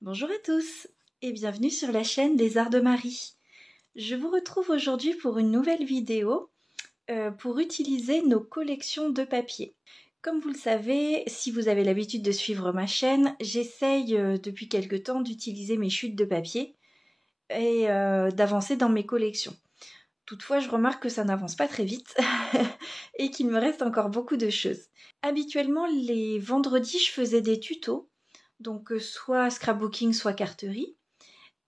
Bonjour à tous et bienvenue sur la chaîne des Arts de Marie. Je vous retrouve aujourd'hui pour une nouvelle vidéo pour utiliser nos collections de papier. Comme vous le savez, si vous avez l'habitude de suivre ma chaîne, j'essaye depuis quelque temps d'utiliser mes chutes de papier et d'avancer dans mes collections. Toutefois, je remarque que ça n'avance pas très vite et qu'il me reste encore beaucoup de choses. Habituellement, les vendredis, je faisais des tutos. Donc soit scrapbooking, soit carterie.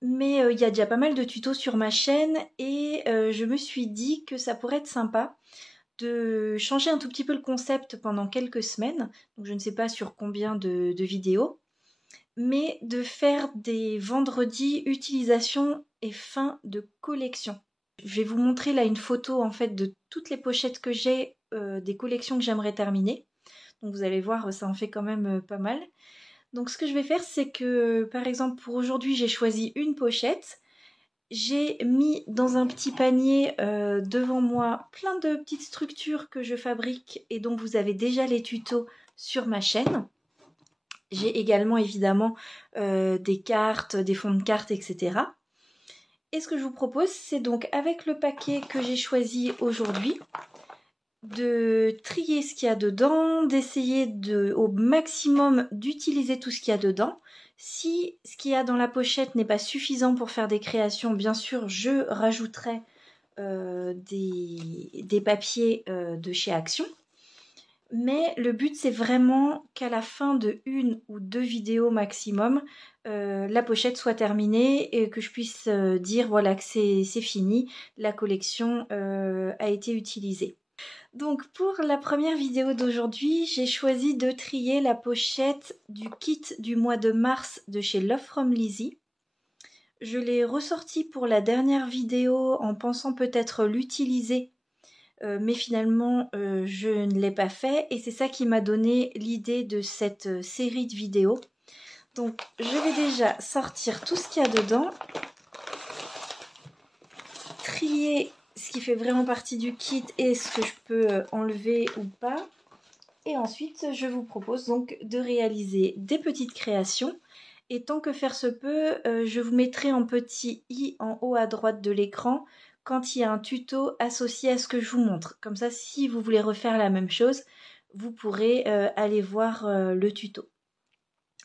Mais il y a déjà pas mal de tutos sur ma chaîne et je me suis dit que ça pourrait être sympa de changer un tout petit peu le concept pendant quelques semaines. Donc je ne sais pas sur combien de vidéos, mais de faire des vendredis utilisation et fin de collection. Je vais vous montrer là une photo en fait de toutes les pochettes que j'ai des collections que j'aimerais terminer. Donc vous allez voir, ça en fait quand même pas mal. Donc ce que je vais faire, c'est que par exemple pour aujourd'hui, j'ai choisi une pochette. J'ai mis dans un petit panier devant moi plein de petites structures que je fabrique et dont vous avez déjà les tutos sur ma chaîne. J'ai également évidemment des cartes, des fonds de cartes, etc. Et ce que je vous propose, c'est donc avec le paquet que j'ai choisi aujourd'hui, de trier ce qu'il y a dedans, d'essayer au maximum d'utiliser tout ce qu'il y a dedans. Si ce qu'il y a dans la pochette n'est pas suffisant pour faire des créations, bien sûr, je rajouterai des papiers de chez Action. Mais le but, c'est vraiment qu'à la fin de une ou deux vidéos maximum, la pochette soit terminée et que je puisse dire voilà que c'est fini, la collection a été utilisée. Donc pour la première vidéo d'aujourd'hui, j'ai choisi de trier la pochette du kit du mois de mars de chez Love from Lizzie. Je l'ai ressorti pour la dernière vidéo en pensant peut-être l'utiliser, mais finalement je ne l'ai pas fait et c'est ça qui m'a donné l'idée de cette série de vidéos. Donc je vais déjà sortir tout ce qu'il y a dedans, trier ce qui fait vraiment partie du kit et ce que je peux enlever ou pas. Et ensuite, je vous propose donc de réaliser des petites créations. Et tant que faire se peut, je vous mettrai en petit i en haut à droite de l'écran quand il y a un tuto associé à ce que je vous montre. Comme ça, si vous voulez refaire la même chose, vous pourrez aller voir le tuto.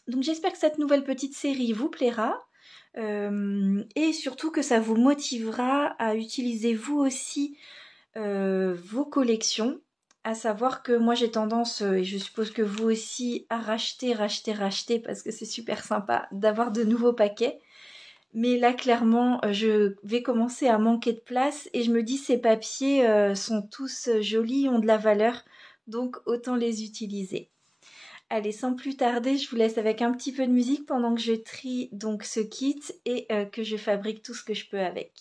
Donc j'espère que cette nouvelle petite série vous plaira. Et surtout que ça vous motivera à utiliser vous aussi vos collections, à savoir que moi j'ai tendance, et je suppose que vous aussi, à racheter parce que c'est super sympa d'avoir de nouveaux paquets. Mais là clairement je vais commencer à manquer de place et je me dis ces papiers sont tous jolis, ont de la valeur, donc autant les utiliser. Allez, sans plus tarder, je vous laisse avec un petit peu de musique pendant que je trie donc ce kit et que je fabrique tout ce que je peux avec.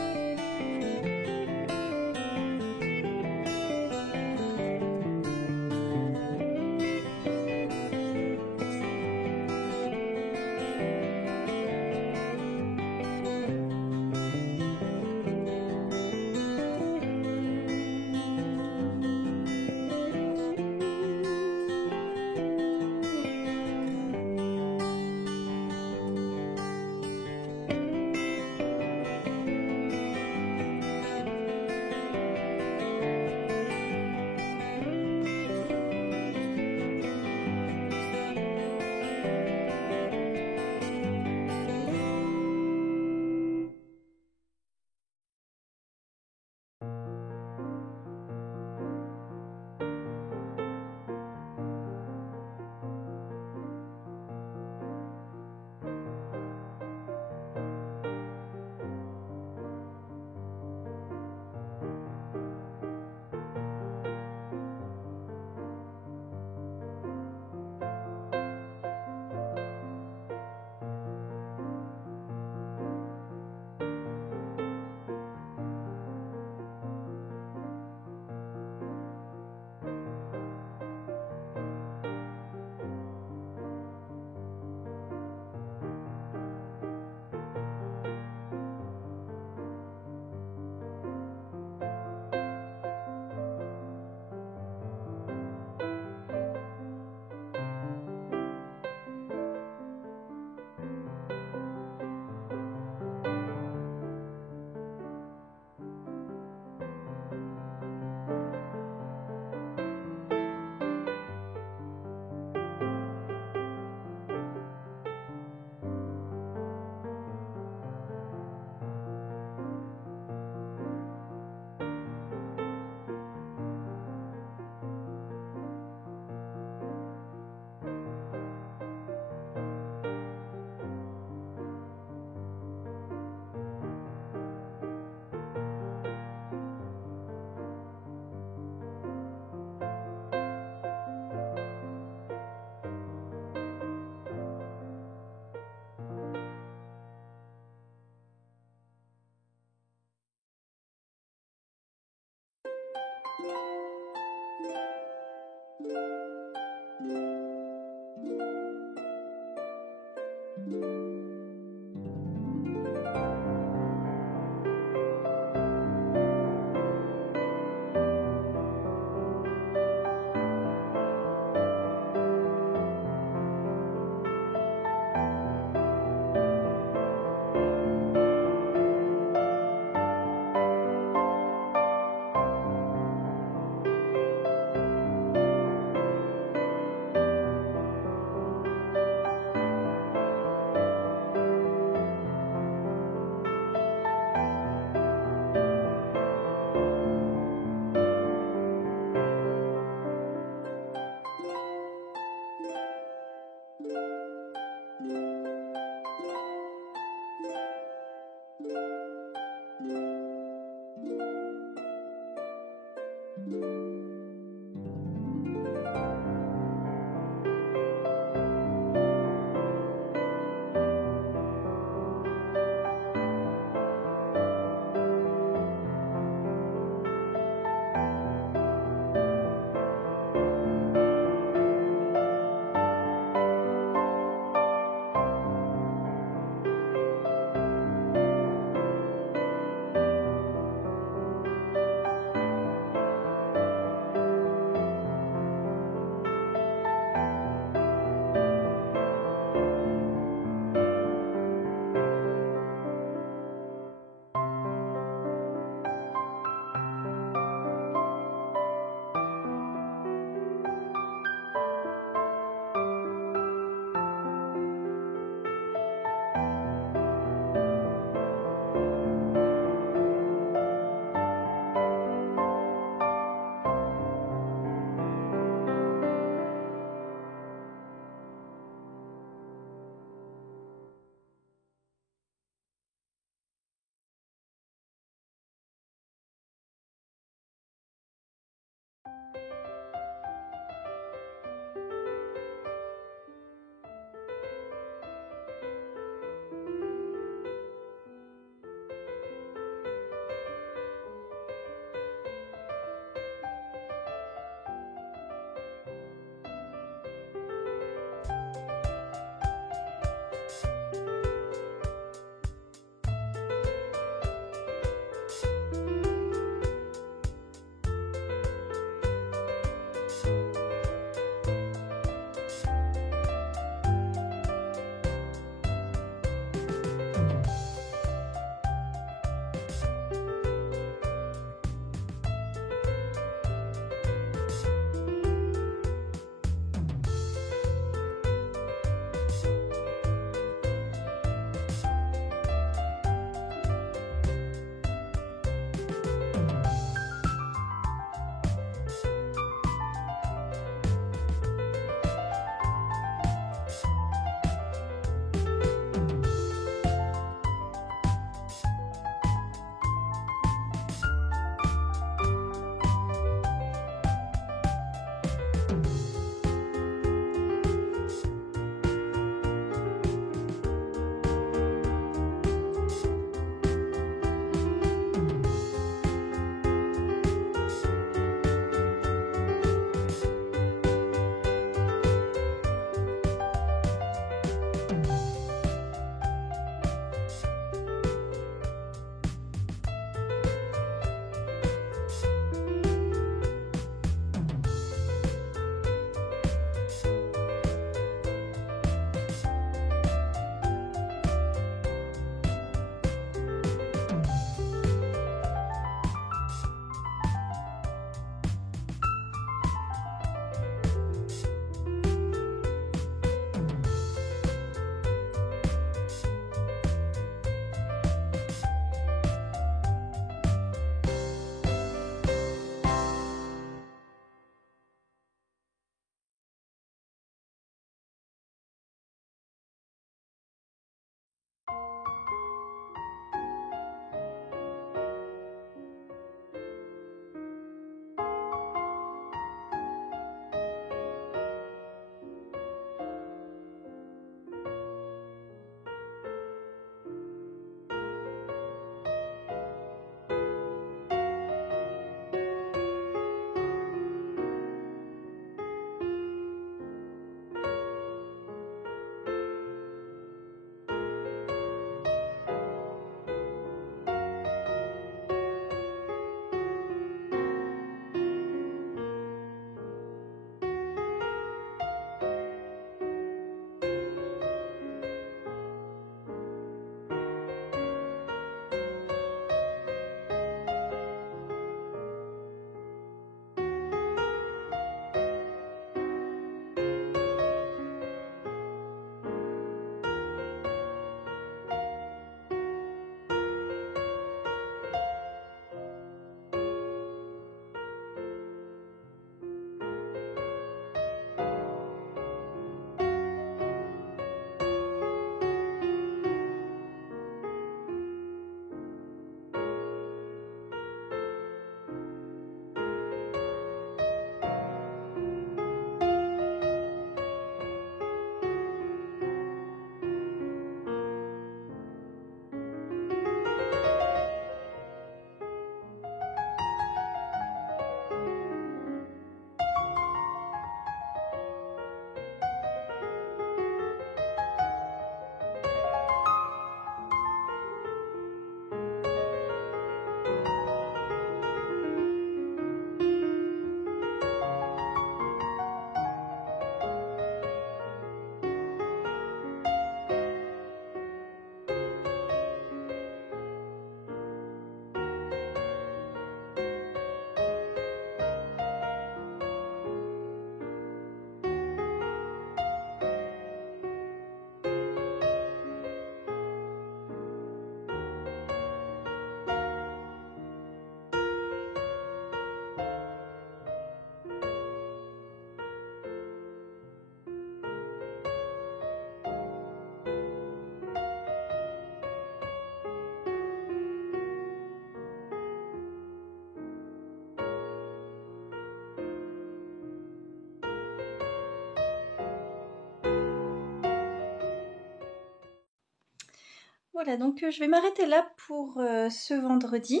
Voilà, donc je vais m'arrêter là pour ce vendredi.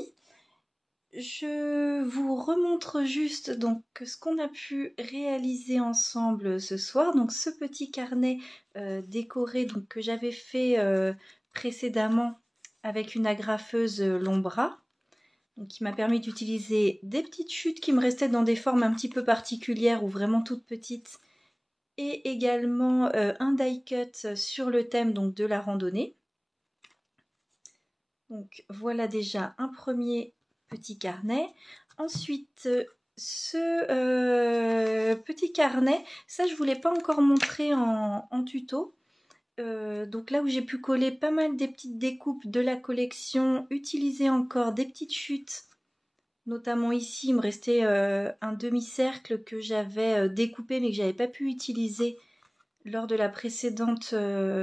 Je vous remontre juste donc ce qu'on a pu réaliser ensemble ce soir. Donc ce petit carnet décoré donc, que j'avais fait précédemment avec une agrafeuse long bras. Donc, qui m'a permis d'utiliser des petites chutes qui me restaient dans des formes un petit peu particulières ou vraiment toutes petites. Et également un die cut sur le thème donc, de la randonnée. Donc voilà déjà un premier petit carnet. Ensuite, ce petit carnet, ça je ne vous l'ai pas encore montré en tuto. Donc là où j'ai pu coller pas mal des petites découpes de la collection, utiliser encore des petites chutes. Notamment ici, il me restait un demi-cercle que j'avais découpé mais que j'avais pas pu utiliser lors de la précédente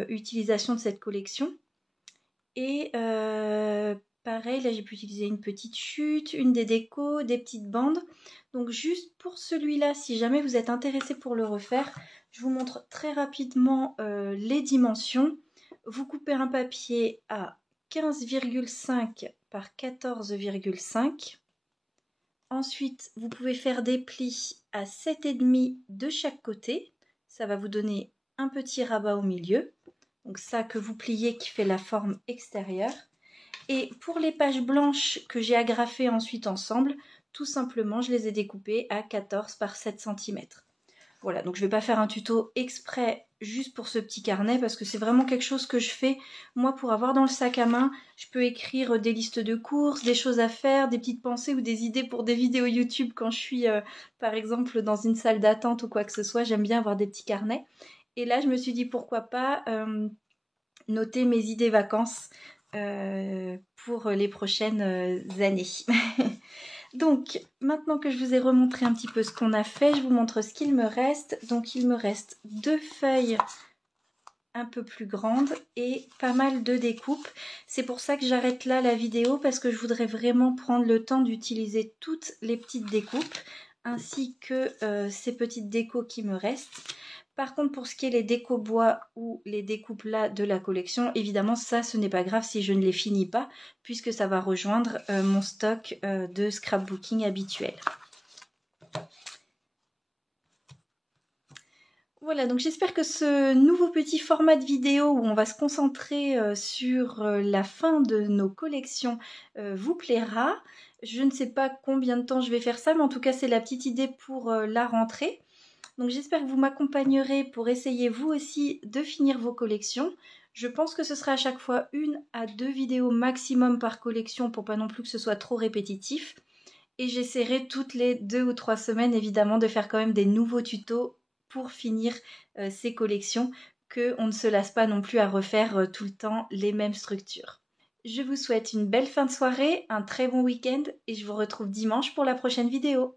utilisation de cette collection. Et pareil, là j'ai pu utiliser une petite chute, une des décos, des petites bandes. Donc juste pour celui-là, si jamais vous êtes intéressé pour le refaire, je vous montre très rapidement les dimensions. Vous coupez un papier à 15,5 par 14,5. Ensuite, vous pouvez faire des plis à 7,5 de chaque côté. Ça va vous donner un petit rabat au milieu. Donc ça que vous pliez qui fait la forme extérieure. Et pour les pages blanches que j'ai agrafées ensuite ensemble, tout simplement je les ai découpées à 14 par 7 cm. Voilà, donc je ne vais pas faire un tuto exprès juste pour ce petit carnet parce que c'est vraiment quelque chose que je fais moi pour avoir dans le sac à main. Je peux écrire des listes de courses, des choses à faire, des petites pensées ou des idées pour des vidéos YouTube quand je suis par exemple dans une salle d'attente ou quoi que ce soit. J'aime bien avoir des petits carnets. Et là je me suis dit pourquoi pas noter mes idées vacances pour les prochaines années. Donc, maintenant que je vous ai remontré un petit peu ce qu'on a fait, je vous montre ce qu'il me reste. Donc, il me reste 2 feuilles un peu plus grandes et pas mal de découpes. C'est pour ça que j'arrête là la vidéo parce que je voudrais vraiment prendre le temps d'utiliser toutes les petites découpes ainsi que ces petites décos qui me restent. Par contre, pour ce qui est les décos bois ou les découpes là de la collection, évidemment, ça, ce n'est pas grave si je ne les finis pas, puisque ça va rejoindre mon stock de scrapbooking habituel. Voilà, donc j'espère que ce nouveau petit format de vidéo où on va se concentrer sur la fin de nos collections vous plaira. Je ne sais pas combien de temps je vais faire ça, mais en tout cas, c'est la petite idée pour la rentrée. Donc j'espère que vous m'accompagnerez pour essayer vous aussi de finir vos collections. Je pense que ce sera à chaque fois 1 à 2 vidéos maximum par collection pour pas non plus que ce soit trop répétitif. Et j'essaierai toutes les 2 ou 3 semaines évidemment de faire quand même des nouveaux tutos pour finir ces collections, qu'on ne se lasse pas non plus à refaire tout le temps les mêmes structures. Je vous souhaite une belle fin de soirée, un très bon week-end et je vous retrouve dimanche pour la prochaine vidéo.